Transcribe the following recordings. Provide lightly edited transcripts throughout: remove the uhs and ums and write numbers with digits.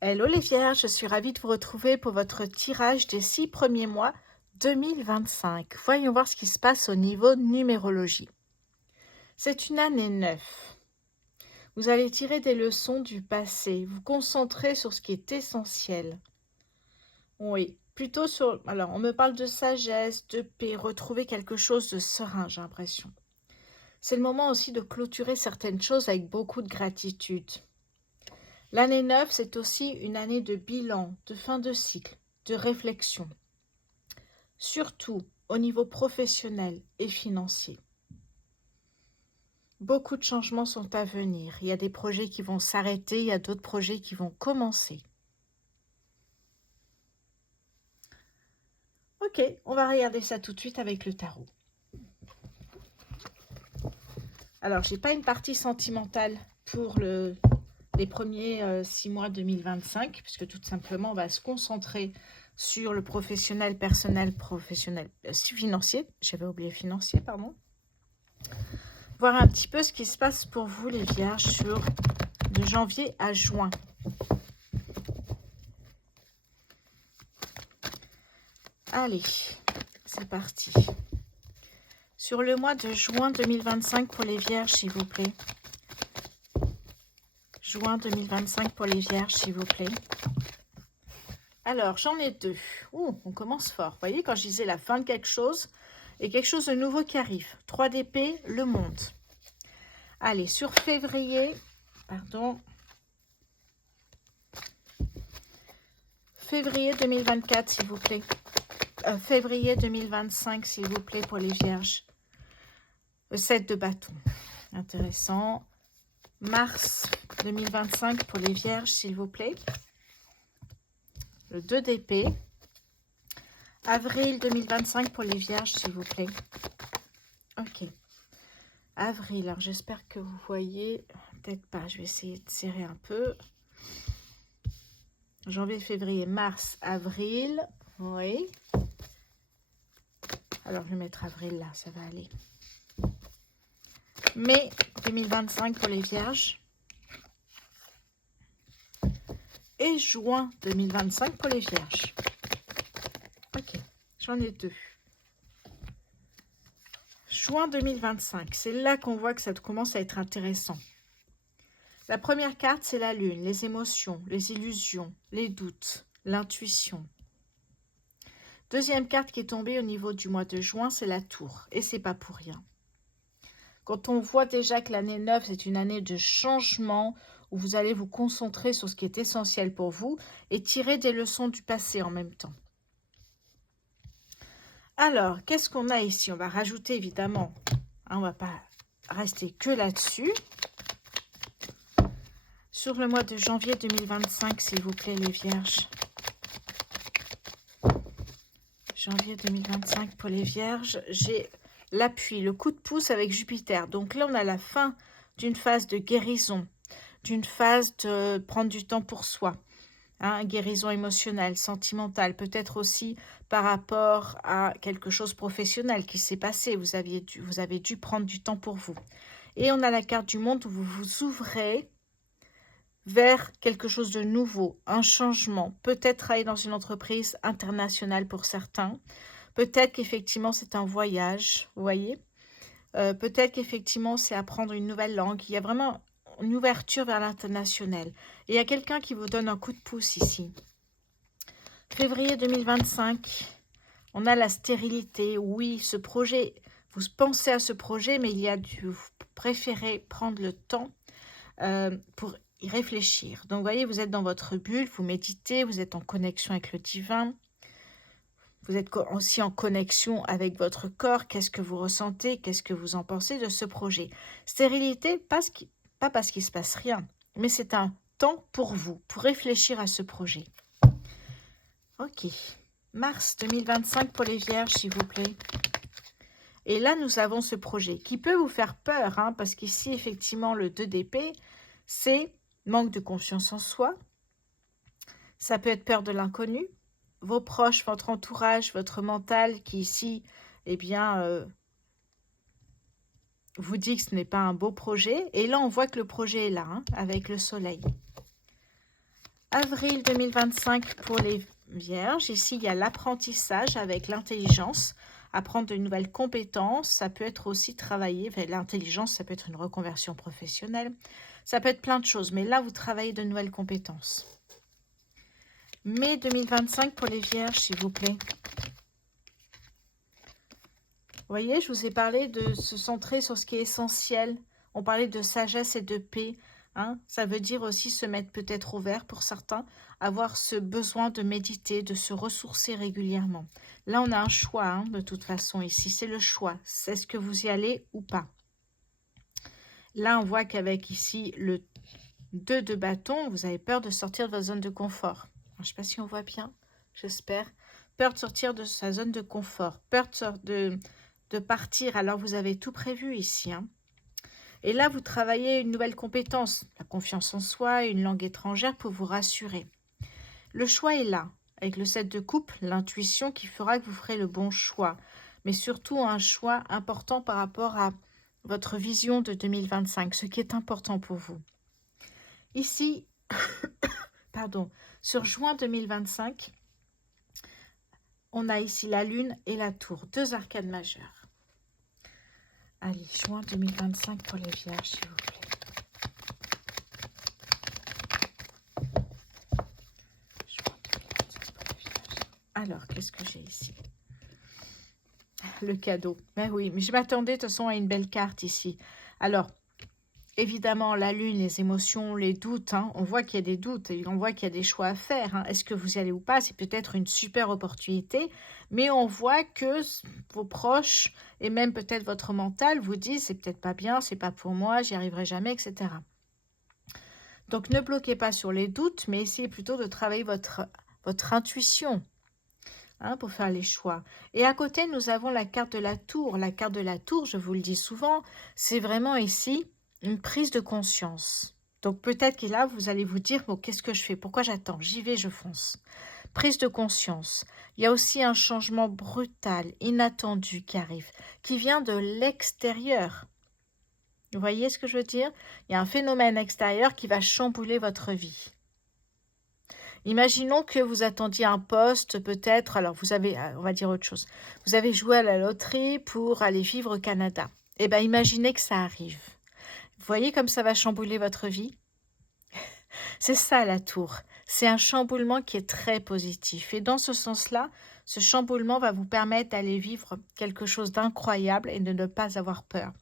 Hello les Vierges, je suis ravie de vous retrouver pour votre tirage des 6 premiers mois 2025. Voyons voir ce qui se passe au niveau numérologie. C'est une année 9. Vous allez tirer des leçons du passé, vous concentrer sur ce qui est essentiel. Oui, plutôt sur... Alors, on me parle de sagesse, de paix, retrouver quelque chose de serein, j'ai l'impression. C'est le moment aussi de clôturer certaines choses avec beaucoup de gratitude. L'année 9, c'est aussi une année de bilan, de fin de cycle, de réflexion. Surtout au niveau professionnel et financier. Beaucoup de changements sont à venir. Il y a des projets qui vont s'arrêter, il y a d'autres projets qui vont commencer. Ok, on va regarder ça tout de suite avec le tarot. Alors, je n'ai pas une partie sentimentale pour les premiers 6 mois 2025, puisque tout simplement, on va se concentrer sur le professionnel, personnel, professionnel, financier. J'avais oublié financier, pardon. Voir un petit peu ce qui se passe pour vous, les Vierges, de janvier à juin. Allez, c'est parti. Sur le mois de juin 2025 pour les Vierges, s'il vous plaît. Juin 2025 pour les Vierges, s'il vous plaît. Alors, j'en ai deux. Ouh, on commence fort. Vous voyez, quand je disais la fin de quelque chose, et quelque chose de nouveau qui arrive. 3 d'épée, le monde. Allez, sur février, février 2024, s'il vous plaît. Février 2025, s'il vous plaît, pour les Vierges. Le 7 de bâton. Intéressant. Mars 2025 pour les Vierges, s'il vous plaît. Le 2 d'épée. Avril 2025 pour les Vierges, s'il vous plaît. Ok. Avril, alors j'espère que vous voyez. Peut-être pas, je vais essayer de serrer un peu. Janvier, février, mars, avril. Oui. Alors je vais mettre avril là, ça va aller. Mai 2025 pour les Vierges. Et juin 2025 pour les Vierges. Ok, j'en ai deux. Juin 2025, c'est là qu'on voit que ça commence à être intéressant. La première carte, c'est la lune, les émotions, les illusions, les doutes, l'intuition. Deuxième carte qui est tombée au niveau du mois de juin, c'est la tour. Et c'est pas pour rien. Quand on voit déjà que l'année 9, c'est une année de changement, où vous allez vous concentrer sur ce qui est essentiel pour vous et tirer des leçons du passé en même temps. Alors, qu'est-ce qu'on a ici? On va rajouter évidemment, on ne va pas rester que là-dessus. Sur le mois de janvier 2025, s'il vous plaît, les Vierges. Janvier 2025 pour les Vierges, j'ai l'appui, le coup de pouce avec Jupiter. Donc là, on a la fin d'une phase de guérison, d'une phase de prendre du temps pour soi. Guérison émotionnelle, sentimentale, peut-être aussi par rapport à quelque chose de professionnel qui s'est passé. Vous avez dû prendre du temps pour vous. Et on a la carte du monde où vous vous ouvrez vers quelque chose de nouveau, un changement. Peut-être travailler dans une entreprise internationale pour certains. Peut-être qu'effectivement c'est un voyage, vous voyez. Peut-être qu'effectivement c'est apprendre une nouvelle langue. Il y a vraiment une ouverture vers l'international. Et il y a quelqu'un qui vous donne un coup de pouce ici. Février 2025, on a la stérilité. Oui, ce projet, vous pensez à ce projet, mais vous préférez prendre le temps pour y réfléchir. Donc, vous voyez, vous êtes dans votre bulle, vous méditez, vous êtes en connexion avec le divin. Vous êtes aussi en connexion avec votre corps. Qu'est-ce que vous ressentez? Qu'est-ce que vous en pensez de ce projet? Stérilité, pas parce qu'il ne se passe rien, mais c'est un temps pour vous, pour réfléchir à ce projet. Ok. Mars 2025 pour les Vierges, s'il vous plaît. Et là, nous avons ce projet qui peut vous faire peur, parce qu'ici, effectivement, le 2 d'épée, c'est manque de confiance en soi. Ça peut être peur de l'inconnu. Vos proches, votre entourage, votre mental qui ici, vous dit que ce n'est pas un beau projet. Et là, on voit que le projet est là, avec le soleil. Avril 2025 pour les Vierges. Ici, il y a l'apprentissage avec l'intelligence. Apprendre de nouvelles compétences. Ça peut être aussi travailler. L'intelligence, ça peut être une reconversion professionnelle. Ça peut être plein de choses. Mais là, vous travaillez de nouvelles compétences. Mai 2025 pour les Vierges, s'il vous plaît. Vous voyez, je vous ai parlé de se centrer sur ce qui est essentiel. On parlait de sagesse et de paix. Hein. Ça veut dire aussi se mettre peut-être au vert pour certains, avoir ce besoin de méditer, de se ressourcer régulièrement. Là, on a un choix, hein, de toute façon, ici. C'est le choix. C'est ce que vous y allez ou pas. Là, on voit qu'avec ici le 2 de bâton, vous avez peur de sortir de votre zone de confort. Alors, je ne sais pas si on voit bien, j'espère. Peur de sortir de sa zone de confort, peur de partir. Alors, vous avez tout prévu ici. Hein. Et là, vous travaillez une nouvelle compétence, la confiance en soi, une langue étrangère pour vous rassurer. Le choix est là, avec le 7 de coupe, l'intuition qui fera que vous ferez le bon choix. Mais surtout, un choix important par rapport à votre vision de 2025, ce qui est important pour vous. Ici, pardon, sur juin 2025, on a ici la lune et la tour, deux arcades majeures. Allez, juin 2025 pour les Vierges, s'il vous plaît. Juin 2025 pour les Vierges. Alors, qu'est-ce que j'ai ici? Le cadeau. Ben oui, mais je m'attendais de toute façon à une belle carte ici. Alors, évidemment, la lune, les émotions, les doutes, hein, on voit qu'il y a des doutes, et on voit qu'il y a des choix à faire. Hein. Est-ce que vous y allez ou pas? C'est peut-être une super opportunité, mais on voit que vos proches, et même peut-être votre mental, vous disent c'est peut-être pas bien, c'est pas pour moi, j'y arriverai jamais, etc. Donc, ne bloquez pas sur les doutes, mais essayez plutôt de travailler votre intuition. Hein, pour faire les choix. Et à côté, nous avons la carte de la tour. La carte de la tour, je vous le dis souvent, c'est vraiment ici une prise de conscience. Donc peut-être que là, vous allez vous dire, bon, qu'est-ce que je fais? Pourquoi j'attends? J'y vais, je fonce. Prise de conscience. Il y a aussi un changement brutal, inattendu qui arrive, qui vient de l'extérieur. Vous voyez ce que je veux dire? Il y a un phénomène extérieur qui va chambouler votre vie. Imaginons que vous attendiez un poste, peut-être, alors vous avez, on va dire autre chose, vous avez joué à la loterie pour aller vivre au Canada. Eh bien, imaginez que ça arrive. Vous voyez comme ça va chambouler votre vie? C'est ça la tour. C'est un chamboulement qui est très positif. Et dans ce sens-là, ce chamboulement va vous permettre d'aller vivre quelque chose d'incroyable et de ne pas avoir peur.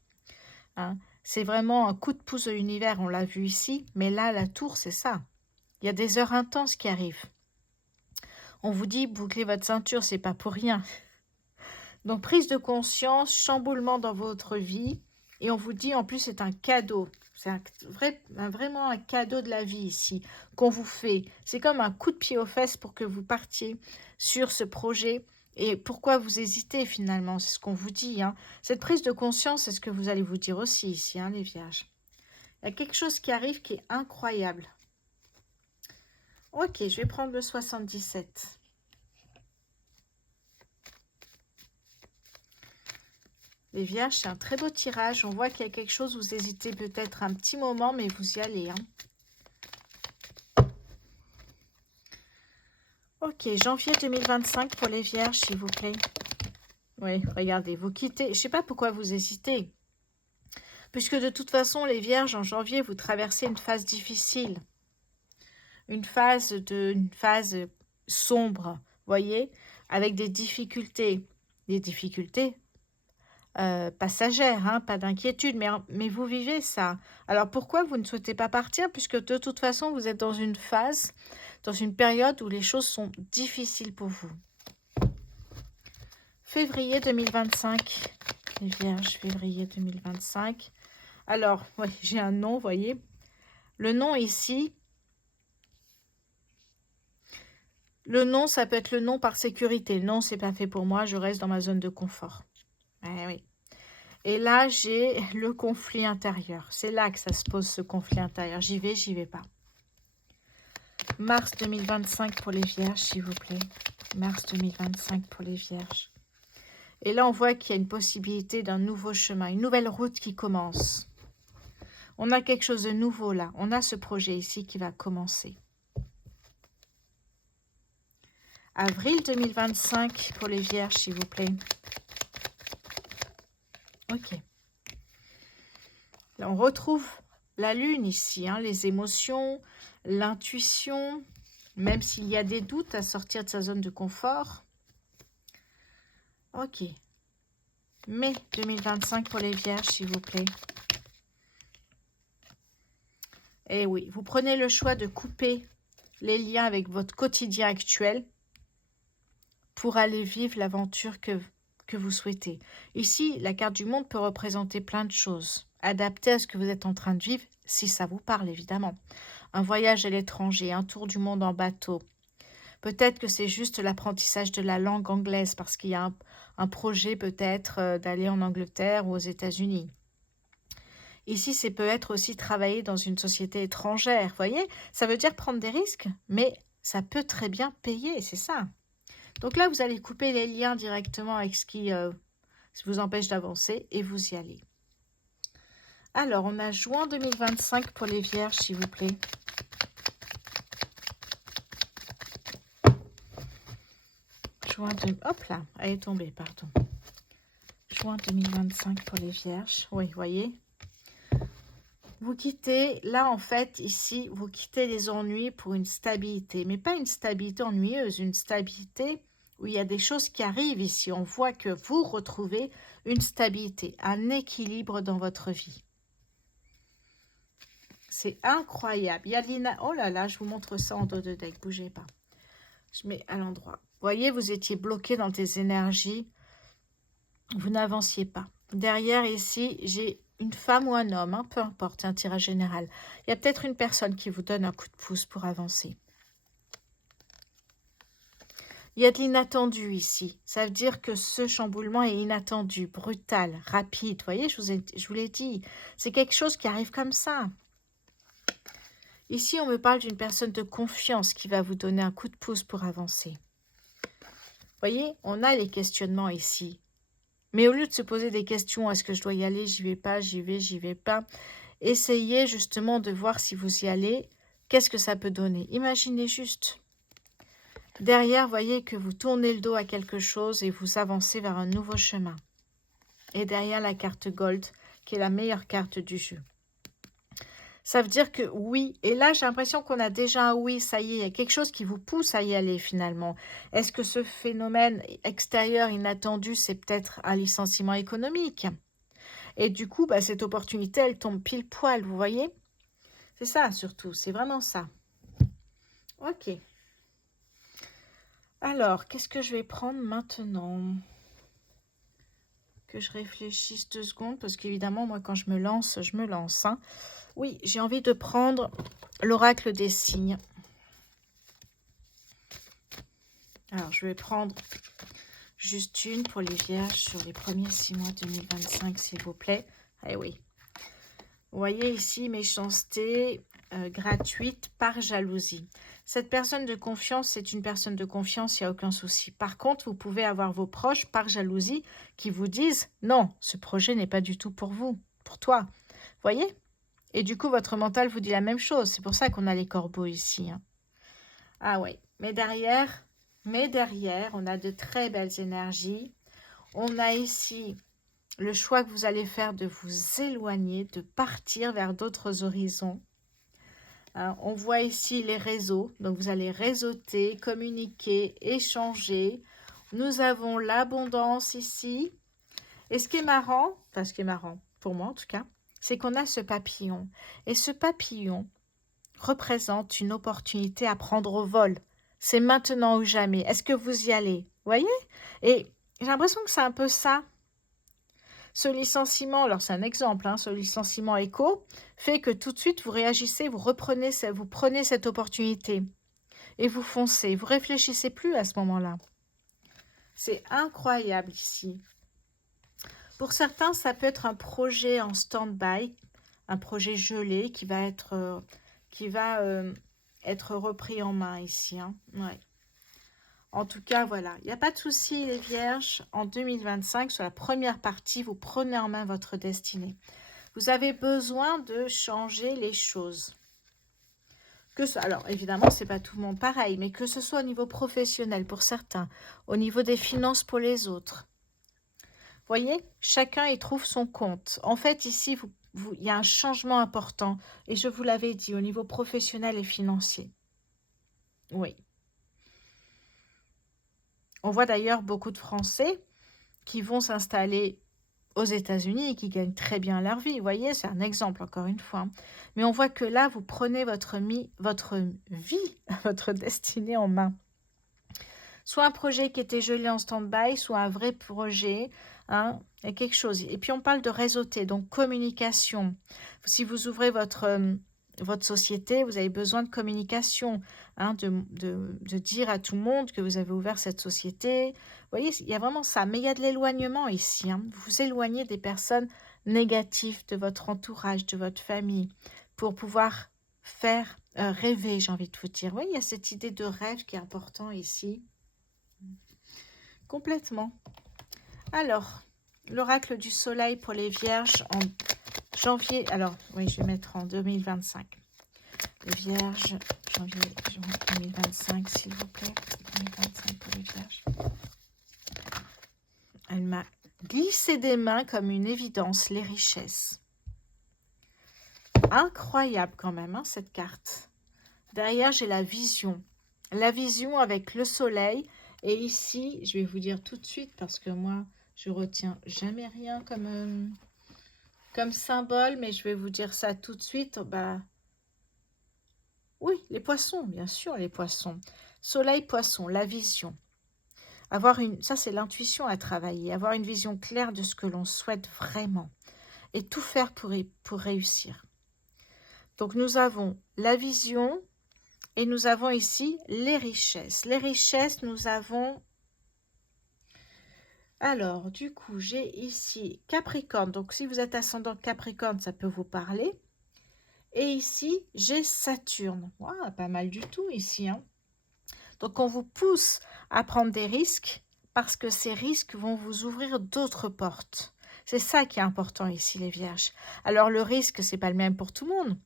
Hein? C'est vraiment un coup de pouce de l'univers, on l'a vu ici, mais là, la tour, c'est ça. Il y a des heures intenses qui arrivent. On vous dit, bouclez votre ceinture, c'est pas pour rien. Donc, prise de conscience, chamboulement dans votre vie. Et on vous dit, en plus, c'est un cadeau. C'est vraiment un cadeau de la vie ici qu'on vous fait. C'est comme un coup de pied aux fesses pour que vous partiez sur ce projet. Et pourquoi vous hésitez finalement? C'est ce qu'on vous dit. Hein. Cette prise de conscience, c'est ce que vous allez vous dire aussi ici, hein, les Vierges. Il y a quelque chose qui arrive qui est incroyable. Ok, je vais prendre le 77. Les Vierges, c'est un très beau tirage. On voit qu'il y a quelque chose, vous hésitez peut-être un petit moment, mais vous y allez. Hein. Ok, janvier 2025 pour les Vierges, s'il vous plaît. Oui, regardez, vous quittez. Je ne sais pas pourquoi vous hésitez. Puisque de toute façon, les Vierges, en janvier, vous traversez une phase difficile. Une phase sombre, voyez, avec des difficultés. Des difficultés passagère, hein, pas d'inquiétude, mais vous vivez ça. Alors pourquoi vous ne souhaitez pas partir? Puisque de toute façon, vous êtes dans une phase, dans une période où les choses sont difficiles pour vous. Février 2025, les Vierges, février 2025. Alors, ouais, j'ai un nom, vous voyez. Le nom ici, le nom, ça peut être le nom par sécurité. Non, c'est pas fait pour moi, je reste dans ma zone de confort. Oui. Et là, j'ai le conflit intérieur. C'est là que ça se pose, ce conflit intérieur. J'y vais pas. Mars 2025 pour les Vierges, s'il vous plaît. Mars 2025 pour les Vierges. Et là, on voit qu'il y a une possibilité d'un nouveau chemin, une nouvelle route qui commence. On a quelque chose de nouveau là. On a ce projet ici qui va commencer. Avril 2025 pour les vierges, s'il vous plaît. Ok. Là, on retrouve la lune ici, hein, les émotions, l'intuition, même s'il y a des doutes à sortir de sa zone de confort. Ok. Mai 2025 pour les vierges, s'il vous plaît. Et oui, vous prenez le choix de couper les liens avec votre quotidien actuel pour aller vivre l'aventure que vous souhaitez. Ici, la carte du monde peut représenter plein de choses, adaptées à ce que vous êtes en train de vivre, si ça vous parle évidemment. Un voyage à l'étranger, un tour du monde en bateau. Peut-être que c'est juste l'apprentissage de la langue anglaise parce qu'il y a un projet peut-être d'aller en Angleterre ou aux États-Unis. Ici, c'est peut être aussi travailler dans une société étrangère, vous voyez? Ça veut dire prendre des risques, mais ça peut très bien payer, c'est ça. Donc là, vous allez couper les liens directement avec ce qui vous empêche d'avancer et vous y allez. Alors, on a juin 2025 pour les vierges, s'il vous plaît. Hop là, elle est tombée, pardon. Juin 2025 pour les vierges. Oui, vous voyez. Vous quittez, là en fait, ici, vous quittez les ennuis pour une stabilité. Mais pas une stabilité ennuyeuse, une stabilité où il y a des choses qui arrivent ici. On voit que vous retrouvez une stabilité, un équilibre dans votre vie. C'est incroyable. Il y a Lina. Oh là là, je vous montre ça en dos de deck. Bougez pas. Je mets à l'endroit. Vous voyez, vous étiez bloqué dans des énergies. Vous n'avanciez pas. Derrière, ici, j'ai une femme ou un homme, hein, peu importe, un tirage général. Il y a peut-être une personne qui vous donne un coup de pouce pour avancer. Il y a de l'inattendu ici. Ça veut dire que ce chamboulement est inattendu, brutal, rapide. Vous voyez, je vous l'ai dit. C'est quelque chose qui arrive comme ça. Ici, on me parle d'une personne de confiance qui va vous donner un coup de pouce pour avancer. Vous voyez, on a les questionnements ici. Mais au lieu de se poser des questions, est-ce que je dois y aller, j'y vais pas, j'y vais pas, essayez justement de voir si vous y allez, qu'est-ce que ça peut donner. Imaginez juste. Derrière, voyez que vous tournez le dos à quelque chose et vous avancez vers un nouveau chemin. Et derrière la carte Gold, qui est la meilleure carte du jeu. Ça veut dire que oui, et là j'ai l'impression qu'on a déjà un oui, ça y est, il y a quelque chose qui vous pousse à y aller finalement. Est-ce que ce phénomène extérieur inattendu, c'est peut-être un licenciement économique? Et du coup, bah, cette opportunité, elle tombe pile poil, vous voyez? C'est ça surtout, c'est vraiment ça. Ok. Alors, qu'est-ce que je vais prendre maintenant? Que je réfléchisse 2 secondes, parce qu'évidemment, moi, quand je me lance, hein. Oui, j'ai envie de prendre l'oracle des signes. Alors, je vais prendre juste une pour les vierges sur les premiers 6 mois 2025, s'il vous plaît. Eh oui. Vous voyez ici, méchanceté gratuite par jalousie. Cette personne de confiance, c'est une personne de confiance, il n'y a aucun souci. Par contre, vous pouvez avoir vos proches par jalousie qui vous disent « Non, ce projet n'est pas du tout pour vous, pour toi. » Vous voyez? Et du coup, votre mental vous dit la même chose. C'est pour ça qu'on a les corbeaux ici. Hein. Ah ouais. Mais derrière, on a de très belles énergies. On a ici le choix que vous allez faire de vous éloigner, de partir vers d'autres horizons. On voit ici les réseaux. Donc, vous allez réseauter, communiquer, échanger. Nous avons l'abondance ici. Et ce qui est marrant, enfin ce qui est marrant, pour moi en tout cas, c'est qu'on a ce papillon. Et ce papillon représente une opportunité à prendre au vol. C'est maintenant ou jamais. Est-ce que vous y allez? Vous voyez? Et j'ai l'impression que c'est un peu ça. Ce licenciement, alors c'est un exemple, hein, ce licenciement éco fait que tout de suite vous réagissez, vous prenez cette opportunité et vous foncez. Vous réfléchissez plus à ce moment-là. C'est incroyable ici. Pour certains, ça peut être un projet en stand-by, un projet gelé qui va être repris en main ici. Hein. Ouais. En tout cas, voilà. Il n'y a pas de souci, les vierges. En 2025, sur la première partie, vous prenez en main votre destinée. Vous avez besoin de changer les choses. Alors, évidemment, c'est pas tout le monde pareil, mais que ce soit au niveau professionnel pour certains, au niveau des finances pour les autres. Voyez, chacun y trouve son compte. En fait, ici, il y a un changement important, et je vous l'avais dit, au niveau professionnel et financier. Oui. On voit d'ailleurs beaucoup de Français qui vont s'installer aux États-Unis et qui gagnent très bien leur vie. Vous voyez, c'est un exemple, encore une fois. Mais on voit que là, vous prenez votre vie, votre destinée en main. Soit un projet qui était gelé en stand-by, soit un vrai projet, hein, et quelque chose. Et puis on parle de réseauter, donc communication. Si vous ouvrez votre société, vous avez besoin de communication, hein, de dire à tout le monde que vous avez ouvert cette société. Vous voyez, il y a vraiment ça. Mais il y a de l'éloignement ici. Hein. Vous vous éloignez des personnes négatives, de votre entourage, de votre famille, pour pouvoir faire rêver, j'ai envie de vous dire. Oui, il y a cette idée de rêve qui est important ici. Complètement. Alors, l'oracle du soleil pour les vierges en janvier. Alors, oui, je vais mettre en 2025. Les vierges, janvier 2025, s'il vous plaît. 2025 pour les vierges. Elle m'a glissé des mains comme une évidence, les richesses. Incroyable quand même, hein, cette carte. Derrière, j'ai la vision. La vision avec le soleil. Et ici, je vais vous dire tout de suite, parce que moi, je retiens jamais rien comme symbole, mais je vais vous dire ça tout de suite. Bah, oui, les poissons, bien sûr, les poissons. Soleil, poisson, la vision. Ça, c'est l'intuition à travailler. Avoir une vision claire de ce que l'on souhaite vraiment. Et tout faire pour réussir. Donc, nous avons la vision. Et nous avons ici les richesses. Les richesses, nous avons... Alors, du coup, j'ai ici Capricorne. Donc, si vous êtes ascendant Capricorne, ça peut vous parler. Et ici, j'ai Saturne. Wow, pas mal du tout ici. Hein. Donc, on vous pousse à prendre des risques parce que ces risques vont vous ouvrir d'autres portes. C'est ça qui est important ici, les vierges. Alors, le risque, c'est pas le même pour tout le monde.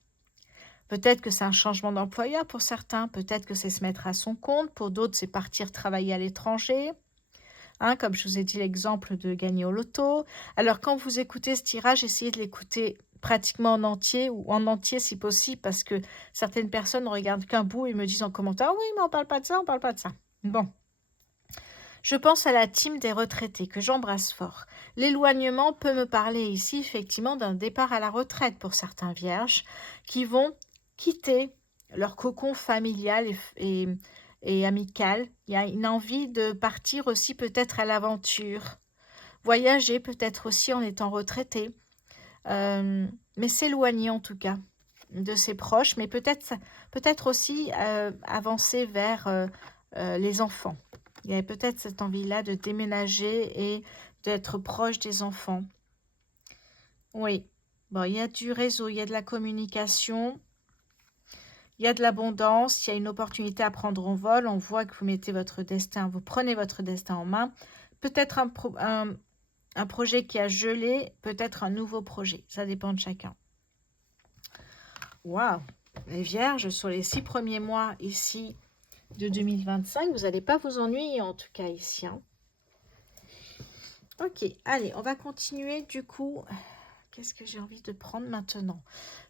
Peut-être que c'est un changement d'employeur pour certains, peut-être que c'est se mettre à son compte, pour d'autres c'est partir travailler à l'étranger, hein, comme je vous ai dit l'exemple de gagner au loto. Alors quand vous écoutez ce tirage, essayez de l'écouter pratiquement en entier ou en entier si possible, parce que certaines personnes ne regardent qu'un bout et me disent en commentaire « Oui, mais on parle pas de ça, on parle pas de ça ». Bon. Je pense à la team des retraités que j'embrasse fort. L'éloignement peut me parler ici effectivement d'un départ à la retraite pour certains vierges qui vont quitter leur cocon familial et amical. Il y a une envie de partir aussi peut-être à l'aventure, voyager peut-être aussi en étant retraité, mais s'éloigner en tout cas de ses proches, mais peut-être aussi avancer vers les enfants. Il y a peut-être cette envie-là de déménager et d'être proche des enfants. Oui, bon, il y a du réseau, il y a de la communication, il y a de l'abondance, il y a une opportunité à prendre en vol. On voit que vous mettez votre destin, vous prenez votre destin en main. Peut-être un projet qui a gelé, peut-être un nouveau projet. Ça dépend de chacun. Waouh! Les vierges, sur les 6 premiers mois ici de 2025, vous n'allez pas vous ennuyer en tout cas ici. Hein. Ok, allez, on va continuer du coup. Qu'est-ce que j'ai envie de prendre maintenant?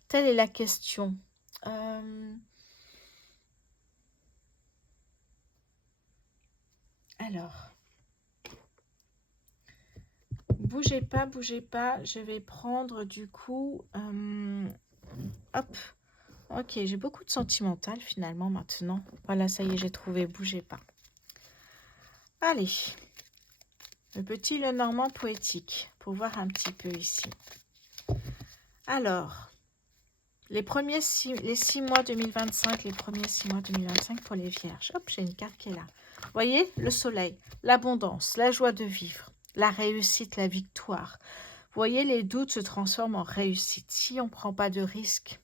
Telle est la question. Alors, bougez pas, je vais prendre du coup, hop, ok, j'ai beaucoup de sentimental finalement maintenant, voilà, ça y est, j'ai trouvé, bougez pas. Allez, le petit Lenormand poétique, pour voir un petit peu ici. Alors, les 6 mois 2025, les premiers 6 mois 2025 pour les vierges, hop, j'ai une carte qui est là. Vous voyez, le soleil, l'abondance, la joie de vivre, la réussite, la victoire. Vous voyez, les doutes se transforment en réussite. Si on ne prend pas de risques,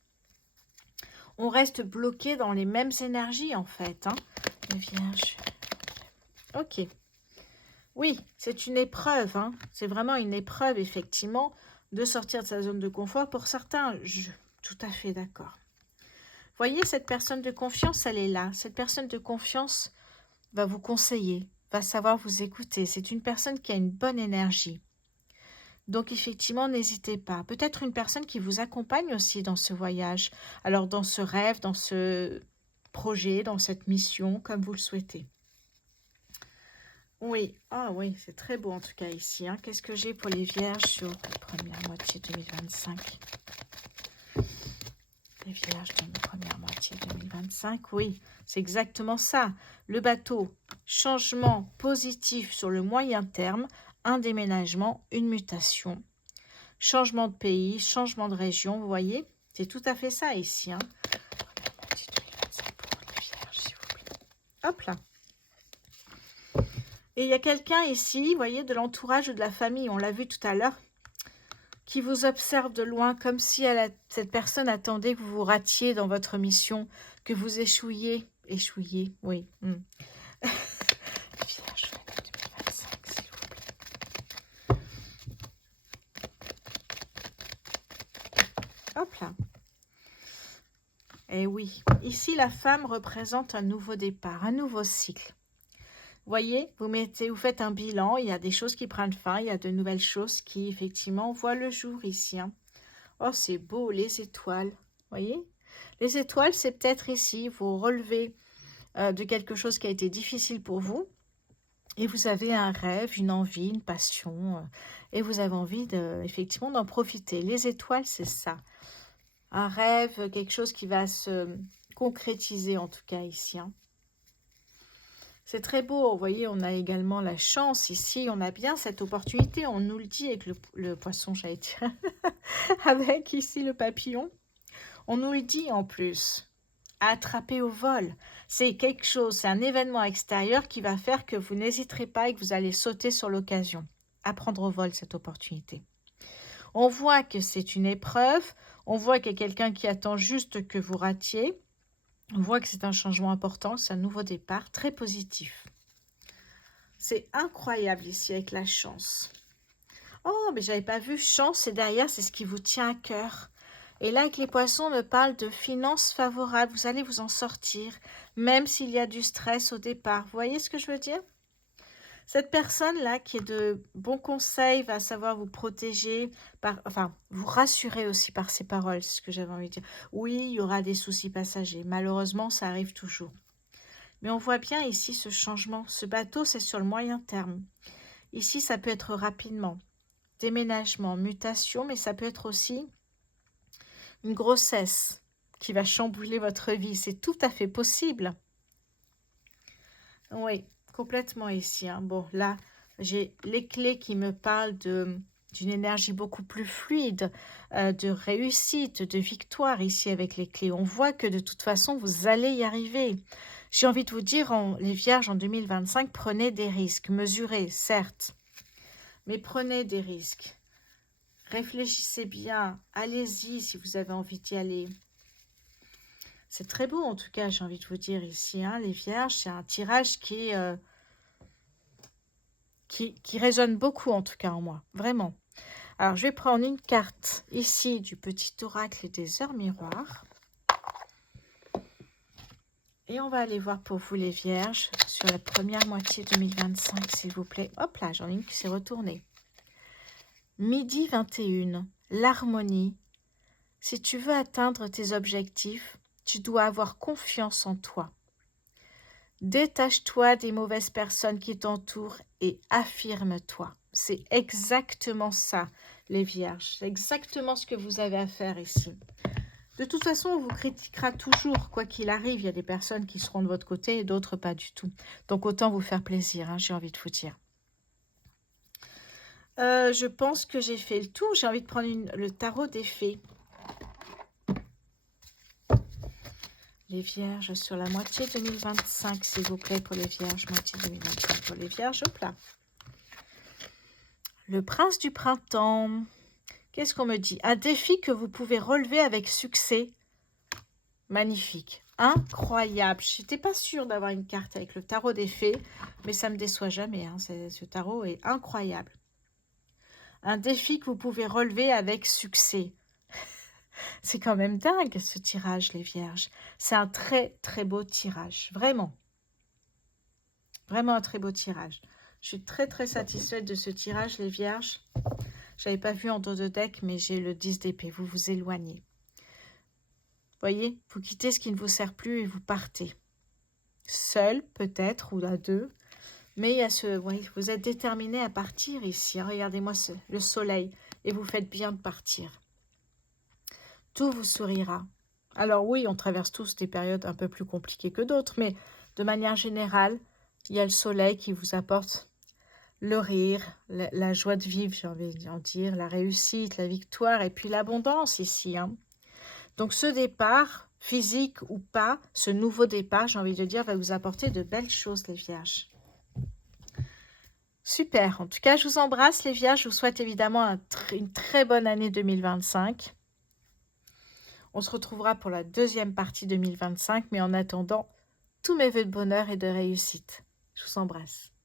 on reste bloqué dans les mêmes énergies, en fait. Hein. Les vierges. Ok. Oui, c'est une épreuve. Hein. C'est vraiment une épreuve, effectivement, de sortir de sa zone de confort. Pour certains, tout à fait d'accord. Voyez, cette personne de confiance, elle est là. Cette personne de confiance va vous conseiller, va savoir vous écouter. C'est une personne qui a une bonne énergie. Donc effectivement, n'hésitez pas. Peut-être une personne qui vous accompagne aussi dans ce voyage. Alors dans ce rêve, dans ce projet, dans cette mission, comme vous le souhaitez. Oui, ah oui, c'est très beau en tout cas ici, hein. Qu'est-ce que j'ai pour les vierges sur la première moitié 2025? Les vierges dans la première moitié 2025, oui, c'est exactement ça. Le bateau, changement positif sur le moyen terme, un déménagement, une mutation. Changement de pays, changement de région, vous voyez, c'est tout à fait ça ici, hein. Première moitié 2025 pour les vierges, s'il vous plaît. Hop là. Et il y a quelqu'un ici, vous voyez, de l'entourage ou de la famille, on l'a vu tout à l'heure, qui vous observe de loin comme si cette personne attendait que vous vous ratiez dans votre mission, que vous échouiez. Échouiez, oui. Vierge 2025, s'il vous plaît. Hop là. Et oui, ici la femme représente un nouveau départ, un nouveau cycle. Voyez, vous faites un bilan, il y a des choses qui prennent fin, il y a de nouvelles choses qui effectivement voient le jour ici, hein. Oh, c'est beau, les étoiles, voyez. Les étoiles, c'est peut-être ici, vous relevez de quelque chose qui a été difficile pour vous, et vous avez un rêve, une envie, une passion, et vous avez envie effectivement d'en profiter. Les étoiles, c'est ça. Un rêve, quelque chose qui va se concrétiser en tout cas ici, hein. C'est très beau, vous voyez, on a également la chance ici, on a bien cette opportunité, on nous le dit avec le poisson, j'allais dire, avec ici le papillon, on nous le dit en plus, à attraper au vol. C'est quelque chose, c'est un événement extérieur qui va faire que vous n'hésiterez pas et que vous allez sauter sur l'occasion, à prendre au vol cette opportunité. On voit que c'est une épreuve, on voit qu'il y a quelqu'un qui attend juste que vous ratiez, on voit que c'est un changement important, c'est un nouveau départ très positif. C'est incroyable ici avec la chance. Oh, mais j'avais pas vu. Chance, et derrière, c'est ce qui vous tient à cœur. Et là, avec les poissons, on me parle de finances favorables. Vous allez vous en sortir, même s'il y a du stress au départ. Vous voyez ce que je veux dire? Cette personne-là, qui est de bons conseils, va savoir vous protéger, enfin, vous rassurer aussi par ses paroles, c'est ce que j'avais envie de dire. Oui, il y aura des soucis passagers. Malheureusement, ça arrive toujours. Mais on voit bien ici ce changement. Ce bateau, c'est sur le moyen terme. Ici, ça peut être rapidement. Déménagement, mutation, mais ça peut être aussi une grossesse qui va chambouler votre vie. C'est tout à fait possible. Oui, complètement ici, hein. Bon, là, j'ai les clés qui me parlent d'une énergie beaucoup plus fluide, de réussite, de victoire ici avec les clés. On voit que de toute façon, vous allez y arriver. J'ai envie de vous dire, les vierges en 2025, prenez des risques, mesurez, certes, mais prenez des risques. Réfléchissez bien, allez-y si vous avez envie d'y aller. C'est très beau en tout cas, j'ai envie de vous dire ici, hein, les vierges, c'est un tirage qui résonne beaucoup en tout cas en moi, vraiment. Alors je vais prendre une carte ici du petit oracle des heures miroirs. Et on va aller voir pour vous les vierges sur la première moitié 2025 s'il vous plaît. Hop là, j'en ai une qui s'est retournée. Midi 21, l'harmonie. Si tu veux atteindre tes objectifs, tu dois avoir confiance en toi. Détache-toi des mauvaises personnes qui t'entourent et affirme-toi. C'est exactement ça, les vierges. C'est exactement ce que vous avez à faire ici. De toute façon, on vous critiquera toujours, quoi qu'il arrive. Il y a des personnes qui seront de votre côté et d'autres pas du tout. Donc, autant vous faire plaisir, hein, j'ai envie de vous dire. Je pense que j'ai fait le tour. J'ai envie de prendre le tarot des fées. Les vierges sur la moitié 2025, s'il vous plaît, pour les vierges. Moitié 2025 pour les vierges. Hop là. Le prince du printemps. Qu'est-ce qu'on me dit? Un défi que vous pouvez relever avec succès. Magnifique. Incroyable. Je n'étais pas sûre d'avoir une carte avec le tarot des fées, mais ça ne me déçoit jamais, hein. Ce tarot est incroyable. Un défi que vous pouvez relever avec succès. C'est quand même dingue ce tirage, les vierges. C'est un très très beau tirage, vraiment. Vraiment un très beau tirage. Je suis très très satisfaite de ce tirage, les vierges. J'avais pas vu en dos de deck, mais j'ai le 10 d'épée. Vous vous éloignez. Voyez, vous quittez ce qui ne vous sert plus et vous partez. Seul, peut-être, ou à deux. Mais il y a ce... Oui, vous êtes déterminé à partir ici. Regardez-moi le soleil. Et vous faites bien de partir. Tout vous sourira. Alors oui, on traverse tous des périodes un peu plus compliquées que d'autres, mais de manière générale, il y a le soleil qui vous apporte le rire, la joie de vivre, j'ai envie de dire, la réussite, la victoire, et puis l'abondance ici. Hein. Donc ce départ, physique ou pas, ce nouveau départ, j'ai envie de dire, va vous apporter de belles choses, les vierges. Super, en tout cas, je vous embrasse, les vierges. Je vous souhaite évidemment une très bonne année 2025. On se retrouvera pour la deuxième partie 2025, mais en attendant, tous mes vœux de bonheur et de réussite. Je vous embrasse.